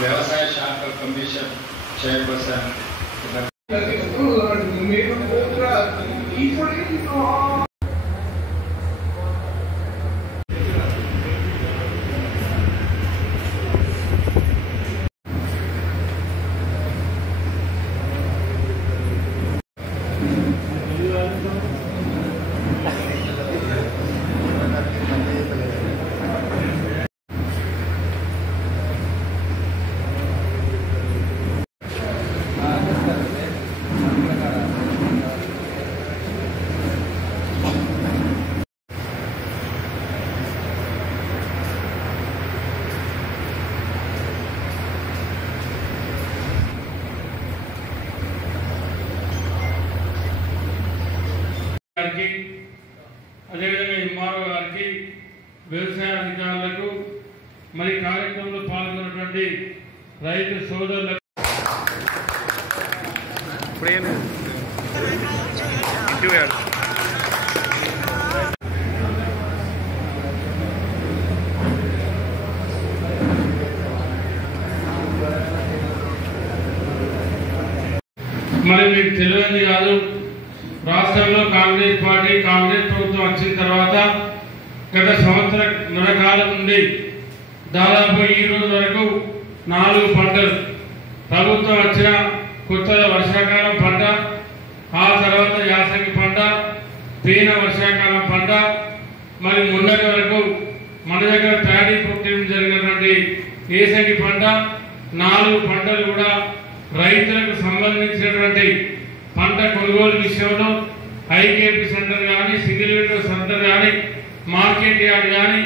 వ్యవసాయ శాఖ commission chairperson అదేవిధంగా ఎంఆర్ఓ గారికి వ్యవసాయ అధికారులకు మరి కార్యక్రమంలో పాల్గొన్నటువంటి రైతు సోదరులకు మరి మీకు తెలియదు కాదు, రాష్ట్రంలో కాంగ్రెస్ పార్టీ కాంగ్రెస్ ప్రభుత్వం వచ్చిన తర్వాత గత సంవత్సర కాలం నుండి దాదాపు ఈ రోజు వరకు 4 పంటలు ప్రభుత్వం వచ్చిన కొత్తగా వర్షాకాలం పంట, ఆ తర్వాత యాసంగి పంట, పీన వర్షాకాలం పంట, మరి మొన్నటి వరకు మన దగ్గర ప్యాడీ ప్రొక్యూర్మెంట్ జరిగినటువంటి ఏసంగి పంట, 4 పంటలు కూడా రైతులకు సంబంధించినటువంటి పంట కొనుగోలు విషయంలో ఐకేపీ సెంటర్ కానీ, సింగిల్ విండో సెంటర్ కానీ, మార్కెట్ యార్డ్ కానీ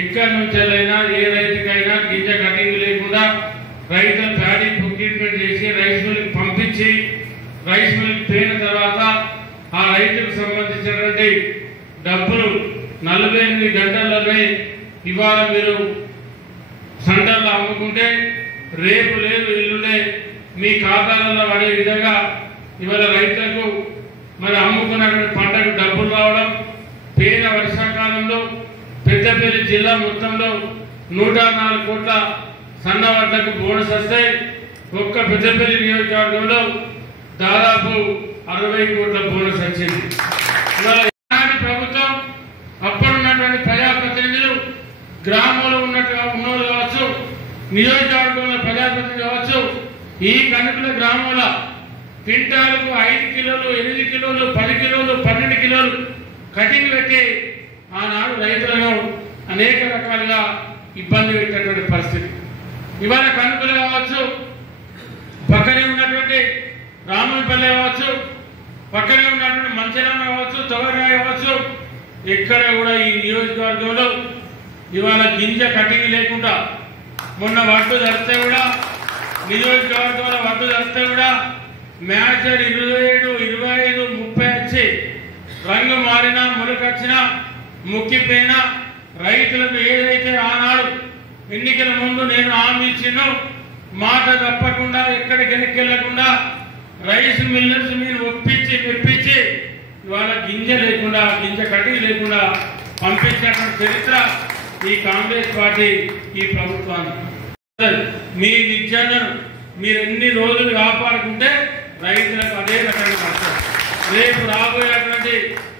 ఎక్కడి నుంచెల్లైనా ఏ రైతుకైనా గింజ కటింగ్ లేకుండా రైతులు ప్యాడీ ప్రొక్యూర్మెంట్ చేసి రైస్ మిల్కి పంపించి రైస్ మిల్కి పోయిన తర్వాత ఆ రైతుకు సంబంధించినటువంటి డబ్బులు 48 గంటల్లోనే ఇవాళ మీరు సెంటర్లో అమ్ముకుంటే రేపు లేదు ఎల్లుండే మీ ఖాతాలలో పడే విధంగా ఇవాళ రైతులకు మరి అమ్ముకున్నటువంటి పంటకు డబ్బులు రావడం, పేద వర్షాకాలంలో పెద్దపల్లి జిల్లా మొత్తంలో 104 కోట్ల సన్న వడ్లకు బోనస్ వస్తాయి. ఒక్క పెద్దపల్లి నియోజకవర్గంలో దాదాపు 60 కోట్ల బోనస్ వచ్చింది. ప్రభుత్వం అప్పుడున్నటువంటి ప్రజాప్రతినిధులు గ్రామంలో ఉన్నోళ్ళు కావచ్చు, నియోజకవర్గంలో ప్రజాప్రతినిధులు కావచ్చు, ఈ కనుకల గ్రామంలో క్వింటాలకు 5 కిలోలు, 8 కిలోలు, 10 కిలోలు, 12 కిలోలు కటింగ్ పెట్టి ఆనాడు రైతులను అనేక రకాలుగా ఇబ్బంది పెట్టినటువంటి పరిస్థితి. ఇవాళ కనుకలు కావచ్చు, పక్కనే ఉన్నటువంటి రామపల్లి కావచ్చు, పక్కనే ఉన్నటువంటి మంచిరామ కావచ్చు, తొగరాయ కావచ్చు, ఎక్కడ కూడా ఈ నియోజకవర్గంలో ఇవాళ గింజ కటింగ్ లేకుండా మొన్న వడ్డు ధరిస్తే కూడా నియోజకవర్గంలో వడ్డు ధరిస్తే కూడా మ్యాచర్ 27, 25, 30 వచ్చి రంగు మారినా మొలకొచ్చినా ముక్కిపోయినా రైతులకు ఏదైతే ఆనాడు ఎన్నికల ముందు నేను హామీ ఇచ్చినో మాట తప్పకుండా ఎక్కడికి వెనక్కెళ్లకుండా రైస్ మిల్లర్స్ మీరు ఒప్పించి మెప్పించి ఇవాళ గింజ లేకుండా గింజ కటింగ్ లేకుండా పంపించినటువంటి చరిత్ర ఈ కాంగ్రెస్ పార్టీ ఈ ప్రభుత్వానికి. మీ విద్యను మీరు ఎన్ని రోజులు కాపాడుకుంటే రైతులకు అదే రకంగా వస్తారు. రేపు రాబోయేటువంటి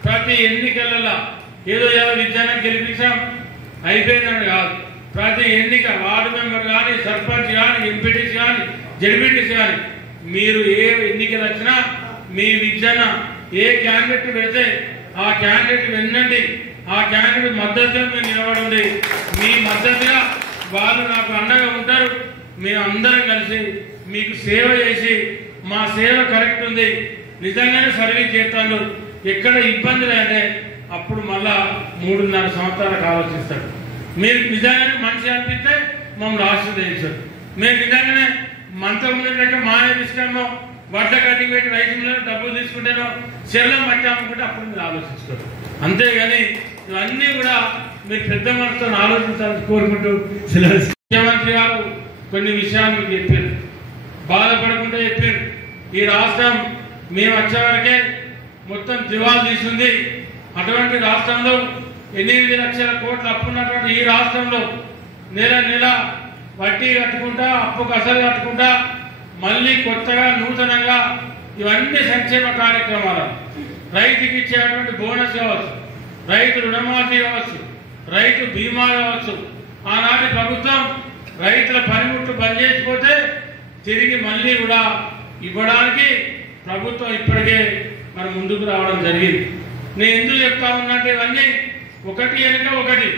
ప్రతి ఎన్నికలలో ఏదో ఏదో విద్యను గెలిపించాం అయిపోయిందని కాదు. ప్రతి ఎన్నిక వార్డు మెంబర్ కానీ, సర్పంచ్ కానీ, ఎంపీటీసీ కానీ, జడ్పీటీసీ కానీ మీరు ఏ ఎన్నికలు వచ్చినా మీ విద్యన ఏ క్యాండిడేట్ పెడితే ఆ క్యాండిడేట్ వినండి, ఆ క్యాండిడేట్ మద్దతుగా మీరు నిలబడండి. మీ మద్దతుగా వాళ్ళు నాకు అండగా ఉంటారు. మేము అందరం కలిసి మీకు సేవ చేసి మా సేవ కరెక్ట్ ఉంది, నిజంగానే సర్వీస్ చేస్తాను, ఎక్కడ ఇబ్బంది లేదంటే అప్పుడు మళ్ళా 3.5 సంవత్సరాలకు ఆలోచిస్తాడు. మీరు నిజంగానే మనిషి అనిపిస్తే మమ్మల్ని ఆశీర్వదించారు. మేము నిజంగానే మనతో ముందు మానే తీసుకెళ్ళమో వడ్ల కటింగ్ పెట్టి రైతు మీద డబ్బులు తీసుకుంటేనో శరీరం మట్టి అమ్ముకుంటే అప్పుడు మీరు ఆలోచిస్తారు. అంతేగాని ఇవన్నీ కూడా మీరు పెద్ద మనసుతో ఆలోచించాలని కోరుకుంటూ ముఖ్యమంత్రి గారు కొన్ని విషయాలు మీకు చెప్పారు, బాధపడకుండా చెప్పారు. ఈ రాష్ట్రం మేము వచ్చే వరకే మొత్తం దివాళా తీసింది. అటువంటి రాష్ట్రంలో 8 లక్షల కోట్ల అప్పున్నటువంటి ఈ రాష్ట్రంలో నెల నెల వడ్డీ కట్టుకుంటా, అప్పుకు అసలు కట్టుకుంటా, మళ్ళీ కొత్తగా నూతనంగా ఇవన్నీ సంక్షేమ కార్యక్రమాలు, రైతుకి ఇచ్చేటువంటి బోనస్ కావచ్చు, రైతు రుణమాఫీ కావచ్చు, రైతు బీమా కావచ్చు. ఆనాటి ప్రభుత్వం రైతుల పనిముట్లు బంద్ చేసిపోతే తిరిగి మళ్ళీ కూడా ఇవ్వడానికి ప్రభుత్వం ఇప్పటికే మనం ముందుకు రావడం జరిగింది. నేను ఎందుకు చెప్తా ఉన్నట్టు ఇవన్నీ ఒకటి వెనుక ఒకటి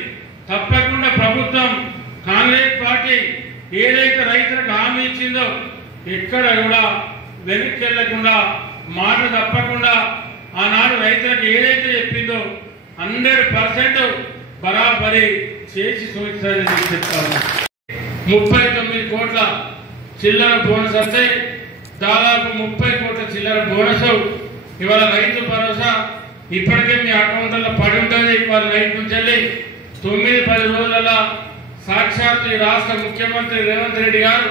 తప్పకుండా ప్రభుత్వం కాంగ్రెస్ పార్టీ ఏదైతే రైతులకు హామీ ఇచ్చిందో ఎక్కడ కూడా వెనక్కి వెళ్లకుండా మాట తప్పకుండా ఆనాడు రైతులకు ఏదైతే చెప్పిందో 100% బరాబరి చేసి చూపించాలని చెప్తా ఉన్నా. 39 కోట్ల చిల్లర బోనస్ వస్తే దాదాపు 30 కోట్ల చిల్లర బోనస్ ఇవాళ రైతు భరోసా ఇప్పటికే మీ అకౌంట్లలో పడి ఉంటుంది. ఇవాళ రైతు నుంచి వెళ్ళి 9-10 రోజులలో సాక్షాత్ ఈ రాష్ట్ర ముఖ్యమంత్రి రేవంత్ రెడ్డి గారు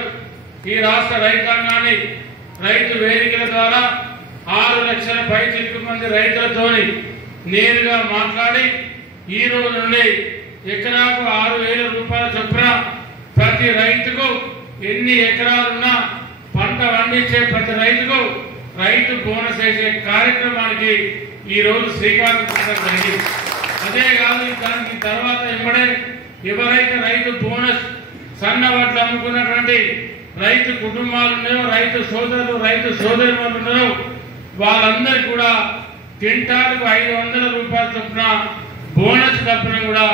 ఈ రాష్ట్ర రైతాంగాన్ని రైతు వేదికల ద్వారా 6 లక్షల పైచిలకు మంది రైతులతో నేరుగా మాట్లాడి ఈ రోజు నుండి ఎకరాకు 6,000 రూపాయల చొప్పున ప్రతి రైతుకు ఎన్ని ఎకరాలున్నా పంట పండించే ప్రతి రైతుకు రైతు బోనస్ వేసే కార్యక్రమానికి ఈ రోజు శ్రీకారం చుట్టడం జరిగింది. అదే కాదు, దానికి తర్వాత ఇమ్మడే ఎవరైతే రైతు బోనస్ సన్న వడ్లు అమ్ముకున్నటువంటి రైతు కుటుంబాలు ఉన్నాయో, రైతు సోదరులు రైతు సోదరులు ఉన్నారో వాళ్ళందరికీ కూడా క్వింటాలకు 500 రూపాయల చొప్పున బోనస్ డబ్బును కూడా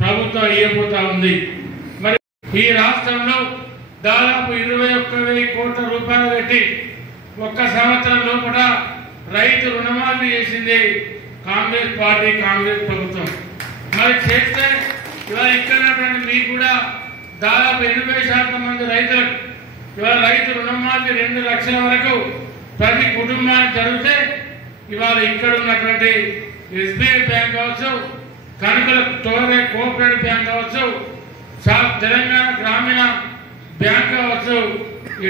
ప్రభుత్వం ఇవ్వబోతా ఉంది. మరి ఈ రాష్ట్రంలో దాదాపు 21,000 కోట్ల రూపాయలు పెట్టి ఒక్క సంవత్సరం లోపల రైతు రుణమాఫీ చేసింది కాంగ్రెస్ పార్టీ, కాంగ్రెస్ ప్రభుత్వం. మరి చేస్తే ఇవాళ ఇక్కడ మీకు కూడా దాదాపు 80% మంది రైతులకు ఇవాళ రైతు రుణమాఫీ 2 లక్షల వరకు ప్రతి కుటుంబానికి జరిగితే ఇవాళ ఇక్కడ ఉన్నటువంటి ఎస్బీఐ బ్యాంక్ కావచ్చు, కనుకల కోఆపరేటివ్ బ్యాంక్ కావచ్చు, తెలంగాణ గ్రామీణ బ్యాంక్ కావచ్చు,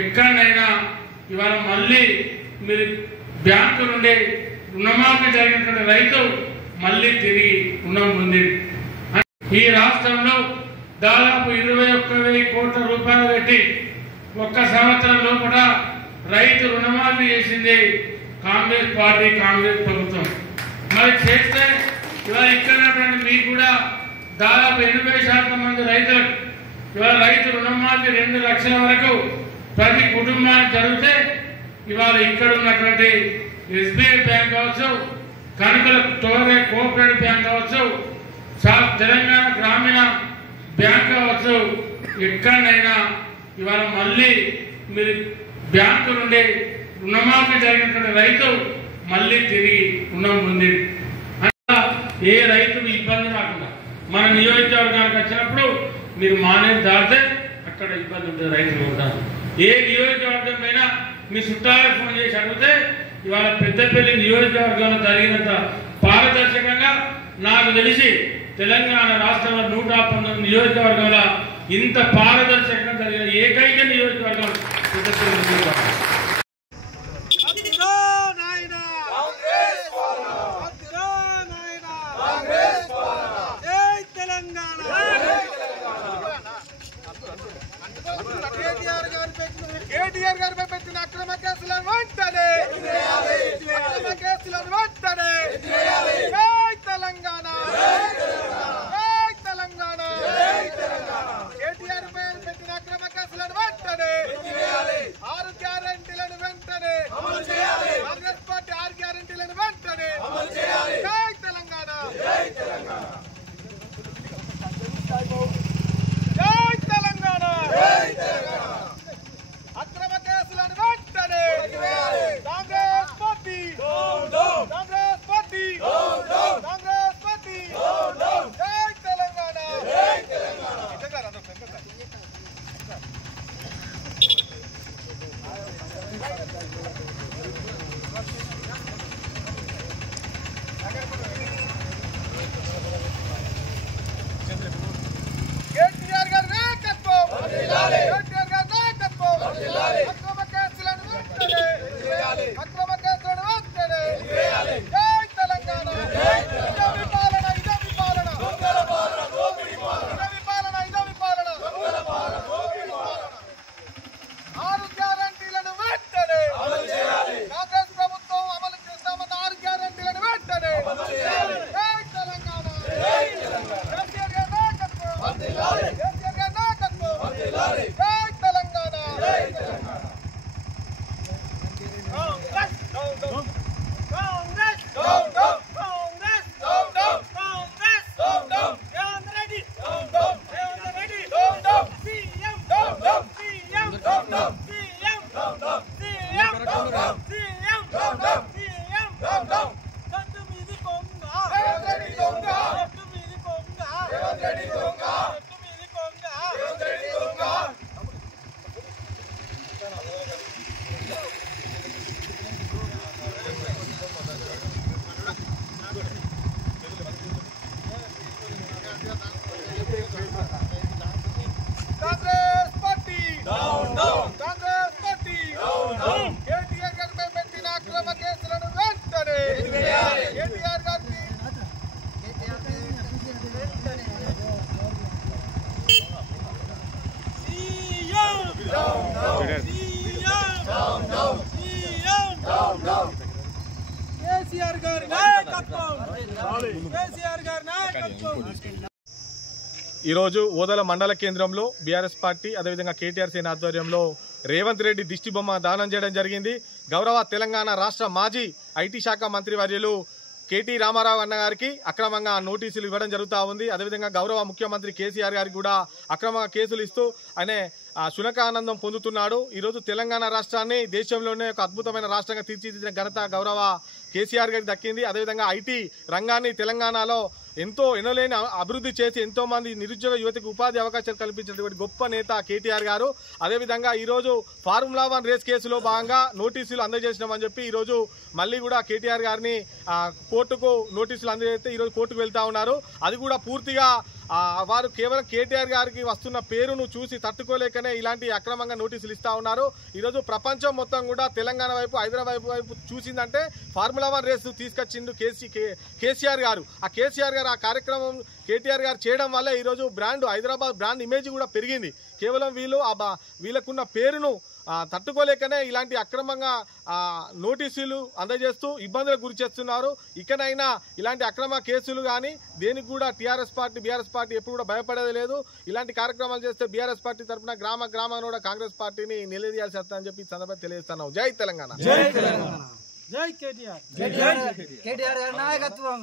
ఎక్కడైనా ఇవాళ మళ్ళీ మీరు బ్యాంకు నుండి రుణమాఫీ జరిగినటువంటి రైతు మళ్ళీ తిరిగి రుణం పొంది ఈ రాష్ట్రంలో దాదాపు 21,000 కోట్ల రూపాయలు పెట్టి ఒక్క సంవత్సరం లోపల రైతు రుణమాఫీ చేసింది కాంగ్రెస్ పార్టీ, కాంగ్రెస్ ప్రభుత్వం. మరి చేస్తే ఇవాళ ఇక్కడ మీకు కూడా దాదాపు 80% మంది రైతులకు ఇవాళ రైతు రుణమాఫీ 2 లక్షల వరకు ప్రతి కుటుంబానికి జరిగితే ఇవాళ ఇక్కడ ఉన్నటువంటి ఎస్బీఐ బ్యాంక్ కావచ్చు, కనుకల కోఆపరేటివ్ బ్యాంక్ కావచ్చు, తెలంగాణ గ్రామీణ బ్యాంక్ కావచ్చు, ఎక్కడైనా ఇవాళ మళ్ళీ మీరు బ్యాంకు నుండి రుణమాఫీ జరిగినటువంటి రైతు మళ్ళీ తిరిగి రుణం పొంది ఏ రైతుకు ఇబ్బంది రాకుండా మన నియోజకవర్గానికి వచ్చినప్పుడు మీరు మానేది దాటితే అక్కడ ఇబ్బంది ఉంటుంది, రైతులు ఉంటారు. ఏ నియోజకవర్గం పైన మీ చుట్టాలకు ఫోన్ చేసి అడిగితే ఇవాళ పెద్దపల్లి నియోజకవర్గంలో జరిగినంత పారదర్శకంగా నాకు తెలిసి తెలంగాణ రాష్ట్రంలో 119 నియోజకవర్గంలో ఇంత పారదర్శకంగా జరిగిన ఏకైక నియోజకవర్గం పెద్దపల్లి నియోజకవర్గం. కేటీఆర్ గారిపై పెట్టిన అక్రమ కేసులను వెంటనే తెలంగాణ తెలంగాణ కేటీఆర్ పై పెట్టిన అక్రమ కేసులను వెంటనే 6 గ్యారెంటీలను వెంటనే కాంగ్రెస్ పార్టీ 6 గ్యారెంటీలను వెంటనే తెలంగాణ తెలంగాణ అక్రమ కేసులను వెంటనే Congress party Congress party Congress party జై తెలంగాణ కేటీఆర్ గారి నాయకత్వం కేటీఆర్ గారి నాయకత్వం అక్రమ కేసులను వెంటనే అక్రమ కేసులను వెంటనే జై తెలంగాణ ఇదమి పాలన ఇదమి పాలన ఇదమి పాలన ఇదమి పాలన కాంగ్రెస్ పార్టీ కాంగ్రెస్ పార్టీ కేటీఆర్ గారిపై పెట్టిన అక్రమ కేసులను వెంటనే కేటీఆర్ గారిని కేసీఆర్ గారి నాయకత్వం కేసీఆర్ గారి నాయకత్వం. ఈరోజు ఓదల మండల కేంద్రంలో బీఆర్ఎస్ పార్టీ అదేవిధంగా కేటీఆర్ సేన ఆధ్వర్యంలో రేవంత్ రెడ్డి దిష్టి బొమ్మ దానం చేయడం జరిగింది. గౌరవ తెలంగాణ రాష్ట్ర మాజీ ఐటీ శాఖ మంత్రి వర్యులు కేటీ రామారావు అన్న గారికి అక్రమంగా నోటీసులు ఇవ్వడం జరుగుతూ ఉంది. అదేవిధంగా గౌరవ ముఖ్యమంత్రి కేసీఆర్ గారికి కూడా అక్రమంగా కేసులు ఇస్తూ ఆయన శునకానందం పొందుతున్నాడు. ఈరోజు తెలంగాణ రాష్ట్రాన్ని దేశంలోనే ఒక అద్భుతమైన రాష్ట్రంగా తీర్చిదిద్దిన ఘనత గౌరవ కేసీఆర్ గారికి దక్కింది. అదేవిధంగా ఐటీ రంగాన్ని తెలంగాణలో ఎంతో ఎనలేని అభివృద్ధి చేసి ఎంతో మంది నిరుద్యోగ యువతకు ఉపాధి అవకాశాలు కల్పించినటువంటి గొప్ప నేత కేటీఆర్ గారు. అదేవిధంగా ఈరోజు ఫార్ములా 1 రేస్ కేసులో భాగంగా నోటీసులు అందజేసినామని చెప్పి ఈరోజు మళ్ళీ కూడా కేటీఆర్ గారిని కోర్టుకు నోటీసులు అందజేస్తే ఈరోజు కోర్టుకు వెళ్తా ఉన్నారు. అది కూడా పూర్తిగా వారు కేవలం కేటీఆర్ గారికి వస్తున్న పేరును చూసి తట్టుకోలేకనే ఇలాంటి అక్రమంగా నోటీసులు ఇస్తా ఉన్నారు. ఈరోజు ప్రపంచం మొత్తం కూడా తెలంగాణ వైపు హైదరాబాద్ వైపు చూసిందంటే ఫార్ములా 1 రేసు తీసుకొచ్చిండు కేసీఆర్ గారు. ఆ కేసీఆర్ గారు ఆ కార్యక్రమం కేటీఆర్ గారు చేయడం వల్ల ఈరోజు బ్రాండ్ హైదరాబాద్ బ్రాండ్ ఇమేజ్ కూడా పెరిగింది. కేవలం వీళ్ళకున్న పేరును తట్టుకోలేకనే ఇలాంటి అక్రమంగా నోటీసులు అందజేస్తూ ఇబ్బందులకు గురి చేస్తున్నారు. ఇకనైనా ఇలాంటి అక్రమ కేసులు కానీ దేనికి కూడా బీఆర్ఎస్ పార్టీ ఎప్పుడు కూడా భయపడేది లేదు. ఇలాంటి కార్యక్రమాలు చేస్తే బీఆర్ఎస్ పార్టీ తరఫున గ్రామాన్ని కూడా కాంగ్రెస్ పార్టీని నిలదీయాల్సి వస్తుందని చెప్పి ఈ సందర్భంగా తెలియజేస్తున్నాం. జై తెలంగాణ, జై కేటీఆర్, జై కేటీఆర్ నాయకత్వం.